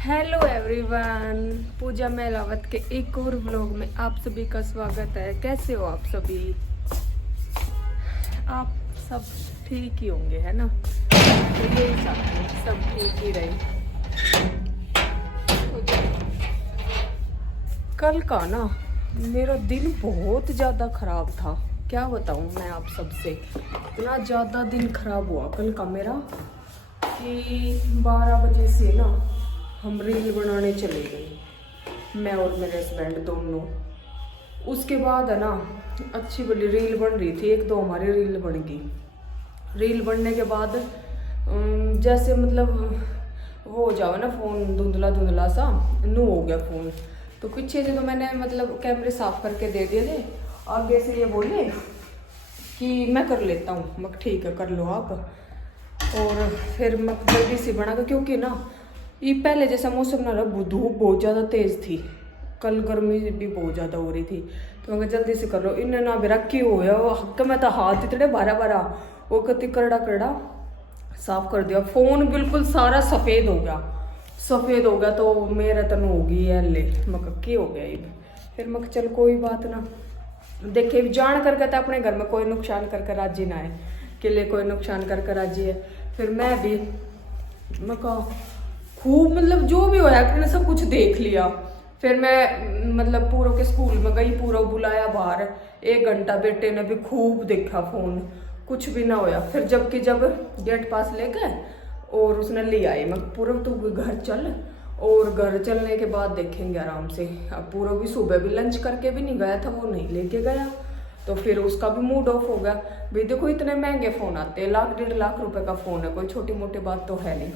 Hello everyone, पूजा मेलावत के एक और व्लॉग में आप सभी का स्वागत है। कैसे हो आप सभी? आप सब ठीक ही होंगे, है ना? तो यही सब ठीक ही रहे। कल का ना मेरा दिन बहुत ज़्यादा ख़राब था। क्या बताऊँ मैं आप सबसे, इतना ज़्यादा दिन खराब हुआ कल का मेरा कि 12 बजे से ना हम रील बनाने चले गए, मैं और मेरे हस्बैंड दोनों। उसके बाद है ना अच्छी बड़ी रील बन रही थी, एक दो हमारी रील बन गई। रील बनने के बाद जैसे मतलब वो हो जाओ ना, फ़ोन धुंधला धुंधला सा नू हो गया फ़ोन। तो पीछे से तो मैंने मतलब कैमरे साफ करके दे दिए थे। आगे से ये बोले कि मैं कर लेता हूँ। मैं ठीक है, कर लो आप। और फिर मैं जल्दी से बना के, क्योंकि ना ये पहले जैसा मौसम ना रहा, धूप बहुत ज़्यादा तेज़ थी, कल गर्मी भी बहुत ज़्यादा हो रही थी। तो मैं जल्दी से कर लो। इन्हें ना भी रखी हो या हक में तो हाथ इतने बारा बारा वो कति करड़ा करड़ा साफ कर दिया। फ़ोन बिल्कुल सारा सफ़ेद हो गया। तो मेरा तन होगी है ले मक्की हो गया। ये फिर मक चल कोई बात ना, देखे जान कर कहता अपने घर में कोई नुकसान कर राजी ना है, के लिए कोई नुकसान कर राजी है। फिर मैं भी मका खूब मतलब जो भी होया मैंने सब कुछ देख लिया। फिर मैं मतलब पूरो के स्कूल में गई, पूरा बुलाया बाहर, 1 घंटा बेटे ने भी खूब देखा फ़ोन, कुछ भी ना होया। फिर जब गेट पास ले गए और उसने ले आई, मैं पूरा तू घर चल, और घर चलने के बाद देखेंगे आराम से। अब पूरा भी सुबह भी लंच करके भी नहीं गया था, वो नहीं लेके गया, तो फिर उसका भी मूड ऑफ हो गया। भाई देखो इतने महंगे फ़ोन आते हैं, 1 डेढ़ लाख रुपए का फ़ोन है, कोई छोटी मोटी बात तो है नहीं।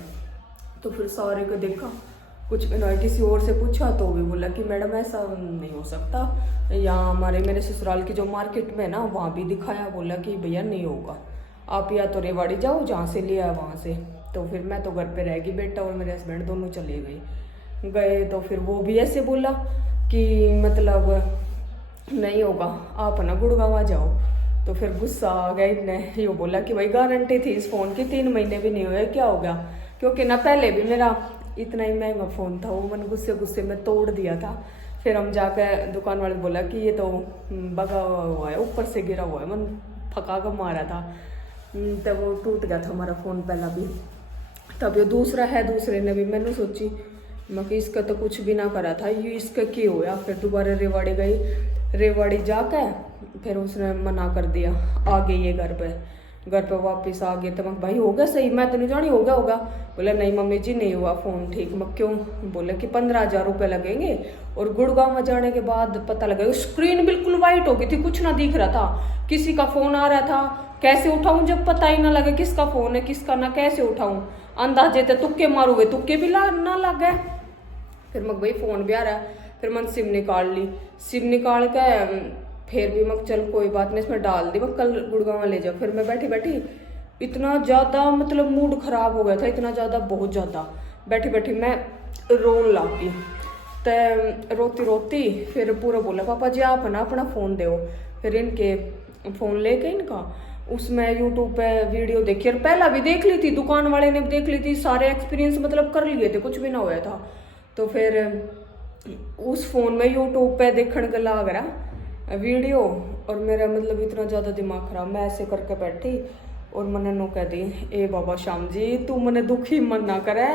तो फिर सारे को देखा, कुछ किसी और से पूछा तो भी बोला कि मैडम ऐसा नहीं हो सकता, यहाँ मेरे ससुराल की जो मार्केट में ना वहाँ भी दिखाया, बोला कि भैया नहीं होगा, आप या तो रेवाड़ी जाओ, जहाँ से लिया वहाँ से। तो फिर मैं तो घर पे रह गई, बेटा और मेरे हस्बैंड दोनों चले गए। तो फिर वो भी ऐसे बोला कि मतलब नहीं होगा, आप ना गुड़गांव आ जाओ। तो फिर गुस्सा आ गया इतने, ये बोला कि भाई गारंटी थी इस फ़ोन की, 3 महीने भी नहीं हुए, क्या हो गया? क्योंकि ना पहले भी मेरा इतना ही महंगा फ़ोन था, वो मैंने गुस्से में तोड़ दिया था। फिर हम जाकर दुकान वाले बोला कि ये तो बगा हुआ है, ऊपर से गिरा हुआ है, मन फका कर मारा था, तब वो टूट गया था हमारा फ़ोन पहला भी। तब ये दूसरा है, दूसरे ने भी मैंने सोची मैं कि इसका तो कुछ भी ना करा था, ये इसका क्यों होया। फिर दोबारा रेवाड़ी गई, रेवाड़ी जाकर फिर उसने मना कर दिया, आ गई ये घर पे वापस आ गए। तो मैं भाई हो गया सही, मैं तो नहीं जानी होगा। बोला नहीं मम्मी जी नहीं हुआ फ़ोन ठीक। मैं क्यों? बोले कि 15,000 रुपये लगेंगे, और गुड़गांव में जाने के बाद पता लगा स्क्रीन बिल्कुल वाइट हो गई थी, कुछ ना दिख रहा था, किसी का फ़ोन आ रहा था, कैसे उठाऊं जब पता ही ना लगे किसका फ़ोन है किसका ना, कैसे उठाऊं? अंदाजे तो तुक्के मारूंगे, तुक्के भी ना लग गए। फिर मैं भाई फ़ोन भी आ रहा है, फिर मैंने सिम निकाल ली, सिम निकाल के फिर भी मैं चल कोई बात नहीं इसमें डाल दी, मैं कल गुड़गांव ले जाओ। फिर मैं बैठी इतना ज़्यादा मतलब मूड ख़राब हो गया था, इतना ज़्यादा बहुत ज़्यादा, बैठी मैं रोन लग गई। तो रोती फिर पूरा बोला पापा जी आप ना अपना फ़ोन दो। फिर इनके फ़ोन लेके इनका उसमें यूट्यूब पे वीडियो देखी, और पहला भी देख ली थी, दुकान वाले ने भी देख ली थी, सारे एक्सपीरियंस मतलब कर लिए थे, कुछ भी ना हुआ था। तो फिर उस फ़ोन में यूट्यूब पे देखने का लग रहा वीडियो, और मेरा मतलब इतना ज़्यादा दिमाग खराब, मैं ऐसे करके बैठी और मैंने नो कह दी ए बाबा श्याम जी तू मैंने दुखी मन ना करे,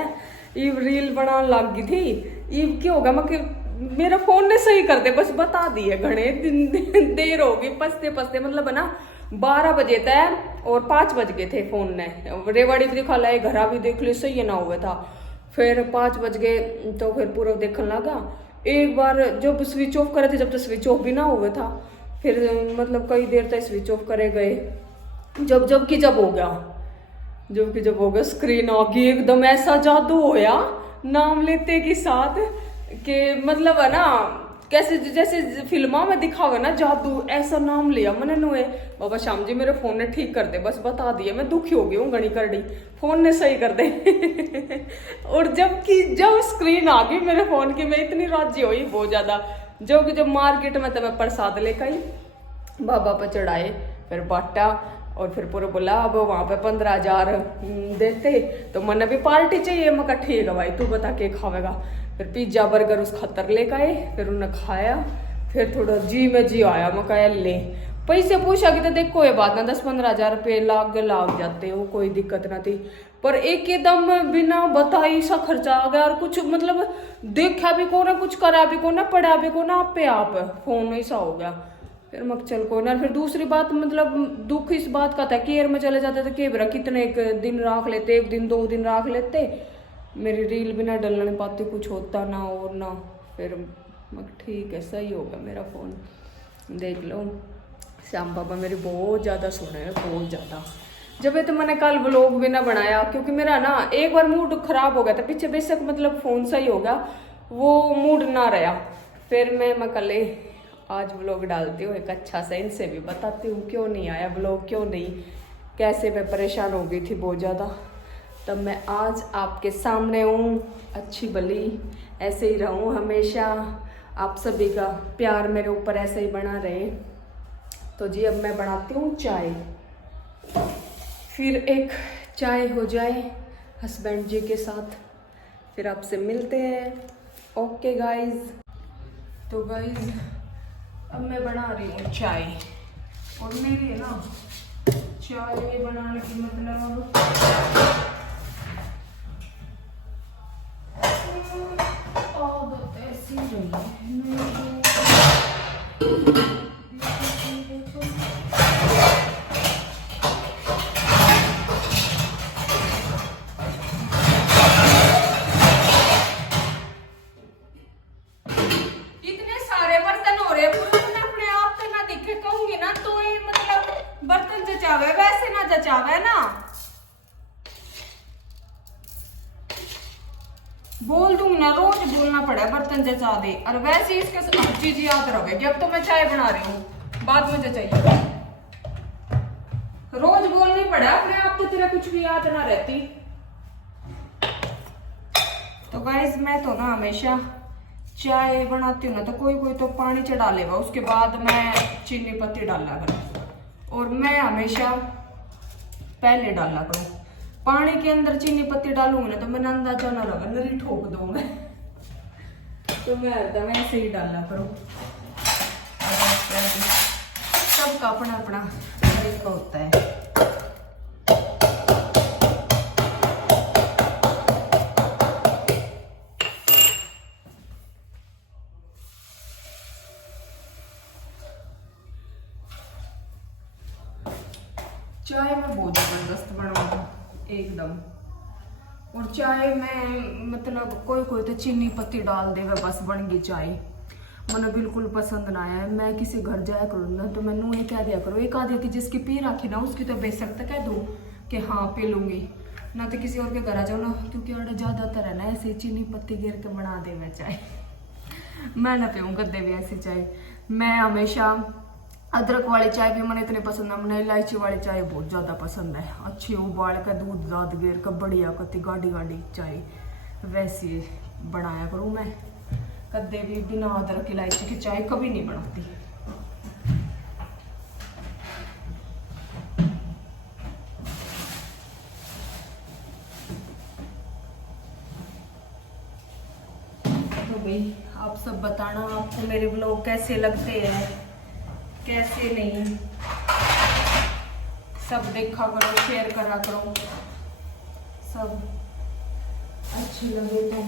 ये रील बनाने लग गई थी, ये क्या होगा? मैं मेरा फ़ोन ने सही कर दे, बस बता दिए घने दिन देर हो गई, पसते मतलब है ना 12 बजे तक और 5 बज गए थे। फ़ोन ने रेवाड़ी भी दिखा लाए, घरा भी देख ली, सही ना हुआ था। फिर 5 बज गए तो फिर पूरा देखने लगा। एक बार जब स्विच ऑफ करे थे, जब तक स्विच ऑफ भी ना हुआ था, फिर मतलब कई देर तक स्विच ऑफ करे गए, जब हो गया स्क्रीन आ गई, एकदम ऐसा जादू होया नाम लेते के साथ कि मतलब है ना कैसे जैसे फिल्मों में दिखा हुआ ना जादू, ऐसा नाम लिया मैंने नुए बाबा श्याम जी मेरे फ़ोन ने ठीक कर दे, बस बता दिया। मैं दुखी हो गई हूँ घनी करड़ी, फ़ोन ने सही कर दे। और जब स्क्रीन आ गई मेरे फ़ोन की, मैं इतनी राजी हुई बहुत ज़्यादा। जब मार्केट में तो मैं प्रसाद लेकर आई, बाबा पर चढ़ाए, फिर बाटा, और फिर पूरा बोला अब वहाँ पे 15,000 देते तो मन भी पार्टी चाहिए। मैं कहा ठीक है भाई, तू बता के खावेगा। फिर पिज्जा बर्गर उस खतर लेकर आए, फिर उन्हें खाया, फिर थोड़ा जी में जी आया। मैं कहा ले पैसे पूछा कि तो देखो ये बात ना 10-15,000 रुपये लाग जाते हो, कोई दिक्कत ना थी। पर एक एकदम बिना बताई सा खर्चा आ गया, और कुछ मतलब देखा भी को ना, कुछ करा भी को ना, पढ़ा भी को ना, आप पे आप फोन ऐसा हो गया। फिर मक्चल को ना, फिर दूसरी बात मतलब दुख इस बात का था कि केयर में चले जाते थे, केबरा कितने एक दिन राख लेते, 1 दिन 2 दिन राख लेते, मेरी रील भी ना डलने पाती, कुछ होता ना और ना। फिर ठीक है सही होगा मेरा फ़ोन, देख लो। श्याम बाबा मेरी बहुत ज़्यादा सुने हैं, बहुत ज़्यादा। जब ये तो मैंने कल व्लॉग भी ना बनाया क्योंकि मेरा ना एक बार मूड खराब हो गया था पीछे, बेशक मतलब फ़ोन सही हो गया, वो मूड ना रहा। फिर मैं कल आज व्लॉग डालती हूँ एक अच्छा सा, इनसे भी बताती हूँ क्यों नहीं आया व्लॉग, क्यों नहीं, कैसे मैं परेशान हो गई थी बहुत ज़्यादा। तब मैं आज आपके सामने हूँ, अच्छी भली ऐसे ही रहूँ हमेशा, आप सभी का प्यार मेरे ऊपर ऐसे ही बना रहे। तो जी अब मैं बनाती हूँ चाय, फिर एक चाय हो जाए हस्बैंड जी के साथ, फिर आपसे मिलते हैं। Okay guys. तो गाइज अब मैं बना रही हूँ चाय, और मेरी है ना चाय बनाने की मतलब आदत ऐसी रही है। वैसे ना जचावे ना, बोल दूंगी ना, रोज बोलना पड़ा बर्तन जचा दे, और वैसे ही इसके सब चीज याद रहोगे। अब तो मैं चाय बना रही हूँ, बाद में जचाइए। रोज बोलनी पड़ा अपने आप, तो तेरा कुछ भी याद ना रहती। तो गाइस मैं तो ना हमेशा चाय बनाती हूँ ना, तो कोई तो पानी चढ़ा लेगा, उसके बाद मैं चीनी पत्ती डाला करूँ, और मैं हमेशा पहले डाला करूँ। पानी के अंदर चीनी पत्ती डालूंगी ना तो मैंने अंदाजा ना लगा, नरी ठोक दूंगा। तो मैं एकदम ऐसे ही डाला करूँ। सबका अपना अपना तरीका होता है। चाय मैं बहुत जबरदस्त बनाऊंगी एकदम, और चाय में मतलब कोई तो चीनी पत्ती डाल देगा, बस बन गई चाय। मैंने बिल्कुल पसंद ना आया। मैं किसी घर जाया करूँ ना तो मैंने ये कह दिया करो, एक आधी की जिसकी पी रखी ना उसकी तो बेशक तो कह दूँ कि हाँ पी लूँगी, ना तो किसी और के घर आ जाओ ना, क्योंकि और ज़्यादातर है ना ऐसे चीनी पत्ती गिर के बना दे मैं चाय। मैं ना पीऊँ कदे भी ऐसी चाय। मैं हमेशा अदरक वाली चाय भी मैंने इतनी पसंद है, मैंने इलायची वाली चाय बहुत ज़्यादा पसंद है, अच्छी उबाल का दूध दाद गिर का बढ़िया कति गाढ़ी चाय वैसी बनाया करूँ मैं। कदे भी बिना अदरक इलायची की चाय कभी नहीं बनाती। तो भाई आप सब बताना आपको मेरे व्लॉग कैसे लगते हैं, कैसे नहीं, सब देखा करो, शेयर करा करो, सब अच्छी लगे तो।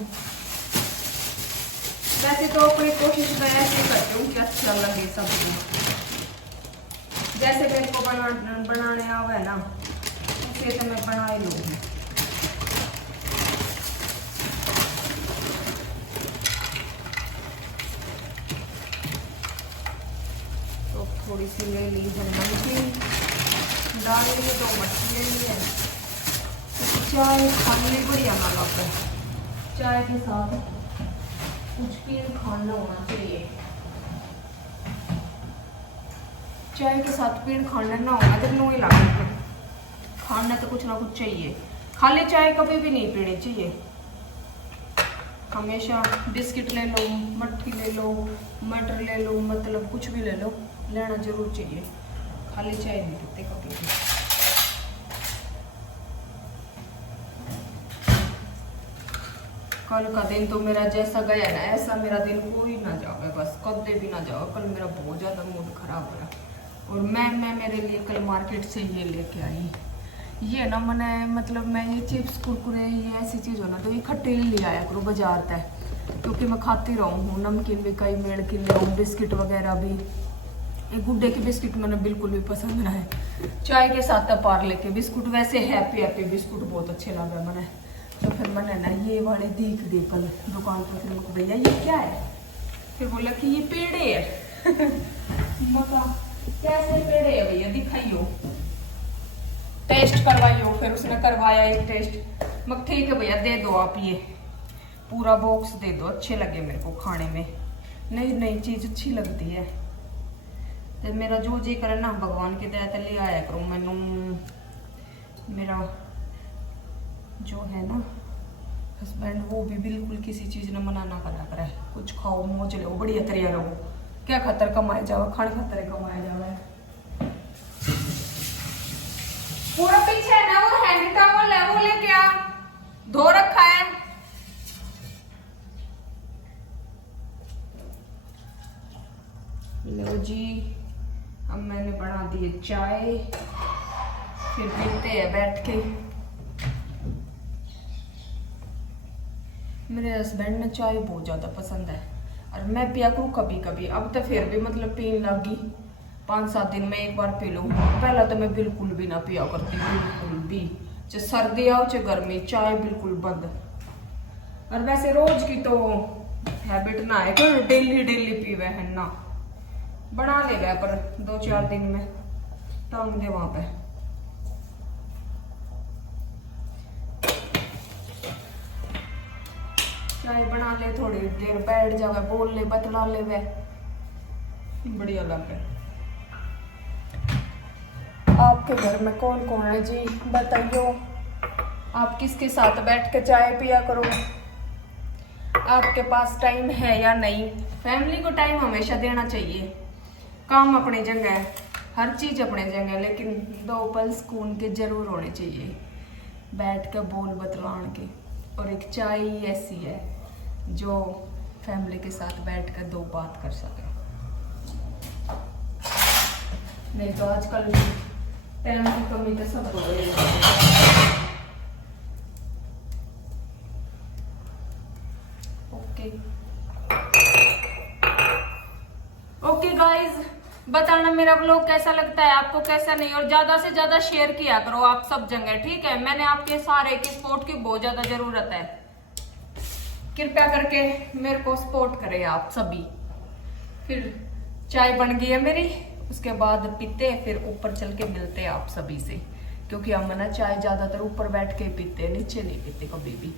वैसे तो अपनी कोशिश मैं ऐसे करती हूँ कि अच्छा लगे सबको, जैसे मेरे को बनाने आवे ना उसे तो मैं बना ही लूँगी। तो थोड़ी सी ले ली है नमकीन, डाल लिए 2 मछली ले ली है। चाय खाने बढ़िया ना लगता है, चाय के साथ कुछ पीन खाना होना चाहिए। चाय के साथ पीन खाना ना होना तो नहीं लगता, खाना तो कुछ ना कुछ चाहिए। खाली चाय कभी भी नहीं पीनी चाहिए, हमेशा बिस्किट ले लो, मट्ठी ले लो, मटर ले लो, मतलब कुछ भी ले लो, लेना जरूर चाहिए। खाली चाय नहीं पीते कभी भी। कल का दिन तो मेरा जैसा गया ना ऐसा मेरा दिन कोई ना जावे, बस कभी भी ना जाओ। कल मेरा बहुत ज़्यादा मूड खराब हो रहा। और मैं मेरे लिए कल मार्केट से ये लेके आई, ये ना मैंने मतलब मैं ये चिप्स कुरकुरे ये ऐसी चीज़ हो ना तो ये खट्टे ले आया करो बाजार तय, क्योंकि मैं खाती रहूँ हूँ। नमकीन भी कई मेड़ के ले आऊँ, बिस्किट वगैरह भी। ये गुड्डे की बिस्किट मैंने बिल्कुल भी पसंद ना है। चाय के साथ पार्ले के बिस्कुट, वैसे हैप्पी हैप्पी बिस्कुट बहुत अच्छे लगे मैंने। तो फिर मैंने ना ये वाले देख दिए कल दुकान पर। फिर मुझे भैया ये क्या है, फिर बोला कि ये पेड़े है। मका कैसे पेड़े है भैया दिखाइयो, टेस्ट करवाइयो। फिर उसने करवाया एक टेस्ट। मग ठीक है भैया दे दो आप, ये पूरा बॉक्स दे दो, अच्छे लगे मेरे को खाने में। नई नई चीज अच्छी लगती है। तो मेरा जो जी करे ना भगवान की दया ले आया करो। मैनू मेरा जो है ना हस्बैंड वो भी बिल्कुल किसी चीज ने मना ना करा करे। कुछ खाओ मौज लो बढ़िया तरिया रहो, क्या खतर कमाए जाओ, खाने खतर कमाए जाओ। पूरा पीछे है ना वो हैंड टॉवल है, वो लेके आ, धो रखा है। लो जी, अब मैंने बना दिए चाय, फिर पीते हैं बैठ के। मेरे हस्बैंड ने चाय बहुत ज़्यादा पसंद है और मैं पिया करूँ कभी कभी। अब तो फिर भी मतलब पीने लगी, 5-7 दिन में एक बार पी लूँ। पहला तो मैं बिल्कुल भी ना पिया करती, बिल्कुल भी। चाहे सर्दी आओ चाहे गर्मी, चाय बिल्कुल बंद। और वैसे रोज की तो हैबिट ना है कि डेली डेली पीवे है ना, बना ले गया पर 2-4 दिन में टांग दे वहां पे। चाय बना ले, थोड़ी देर बैठ जावे, बोल ले, बतला ले, वे बढ़िया लगे। आपके घर में कौन कौन है जी बताइयो, आप किसके साथ बैठ के चाय पिया करो, आपके पास टाइम है या नहीं। फैमिली को टाइम हमेशा देना चाहिए। काम अपनी जगह है, हर चीज अपनी जगह है, लेकिन 2 पल सुकून के जरूर होने चाहिए, बैठ के बोल बतलान के। और एक चाय ही ऐसी है जो फैमिली के साथ बैठ कर 2 बात कर सके। नहीं तो आजकल टाइम की कमी तो सब हो रही है। ओके गाइज, बताना मेरा व्लॉग कैसा लगता है आपको, कैसा नहीं। और ज्यादा से ज्यादा शेयर किया करो आप सब जगह, ठीक है। मैंने आपके सारे की सपोर्ट की बहुत ज्यादा जरूरत है, कृपया करके मेरे को सपोर्ट करें आप सभी। फिर चाय बन गई है मेरी, उसके बाद पीते हैं, फिर ऊपर चल के मिलते हैं आप सभी से, क्योंकि हम ना चाय ज्यादातर ऊपर बैठ के पीते हैं, नीचे नहीं पीते कभी भी।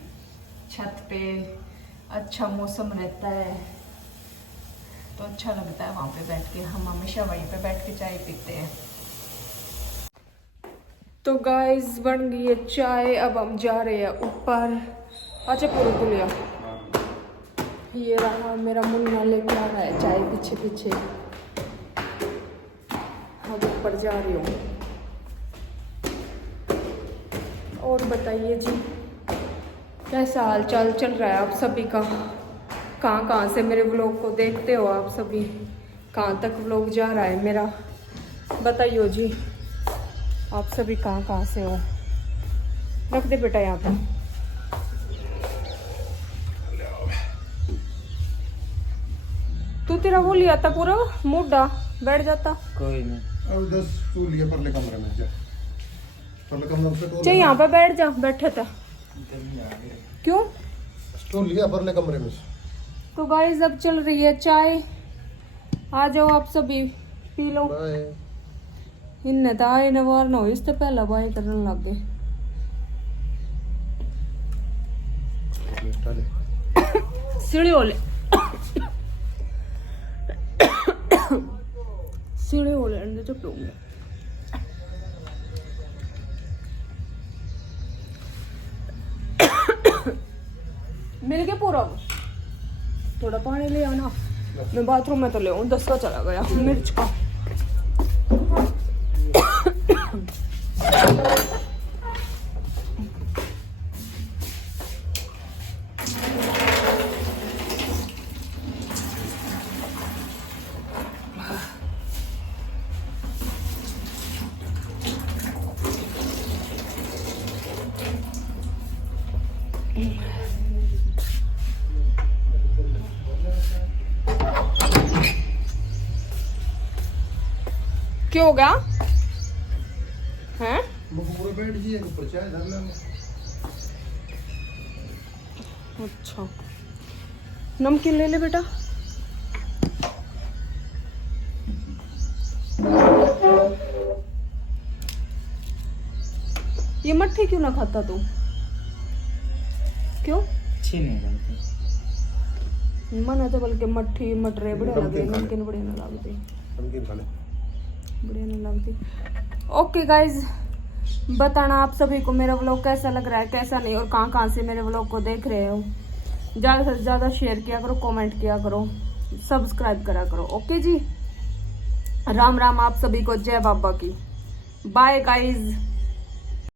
छत पे अच्छा मौसम रहता है तो अच्छा लगता है वहां पे बैठ के, हम हमेशा वहीं पे बैठ के चाय पीते हैं। तो गाइस बन गई है चाय, अब हम जा रहे हैं ऊपर। अच्छा पूरी पुलिया, ये रहा मेरा मुन्ना लेके आ रहा है चाय पीछे पीछे। अब ऊपर जा रही हूँ। और बताइए जी कैसा हाल चाल चल रहा है आप सभी का, कहाँ से मेरे व्लॉग को देखते हो आप सभी, कहाँ तक व्लॉग जा रहा है मेरा, बताइए जी आप सभी कहाँ से हो। रख दे बेटा यहाँ पर। तू तेरा वो लिया था पूरा मुड्डा, बैठ जाता कोई नहीं। अब 10 तू लिए परले कमरे में जा, परले कमरे से चाहिए यहाँ पर बैठ जा, बैठे था क्यों स्टूल लिया परले कमरे में। तो गाइस अब चल रही है चाय, आ जाओ आप सभी पी लो। इन्हें तो आए नवार ना हो, इससे पहला बाय करने लग गए। सीढ़ी ओले सीढ़ी ओले अंदर तो पीऊंगा। मिल गया पूरा, थोड़ा पानी ले आना। मैं बाथरूम में तो ले आऊँ, 10 का चला गया मिर्च का। क्यों हो गया हैं? वो पूरा बैठ जी ऊपर चाय धर लेंगे। अच्छा नमकीन ले ले बेटा। ये मट्ठी क्यों ना खाता तू? क्यों अच्छी नहीं लगती। मन है तो बल्कि मट्ठी मटरे बड़े लगे, नमकीन खा ले। नमकीन बड़े ना लगते, नमकीन खा ले। बढ़िया नहीं लगती। ओके गाइज, बताना आप सभी को मेरा व्लॉग कैसा लग रहा है, कैसा नहीं, और कहाँ कहाँ से मेरे व्लॉग को देख रहे हो। ज़्यादा से ज़्यादा शेयर किया करो, कमेंट किया करो, सब्सक्राइब करा करो। ओके जी, राम राम आप सभी को, जय बाबा की। Bye guys.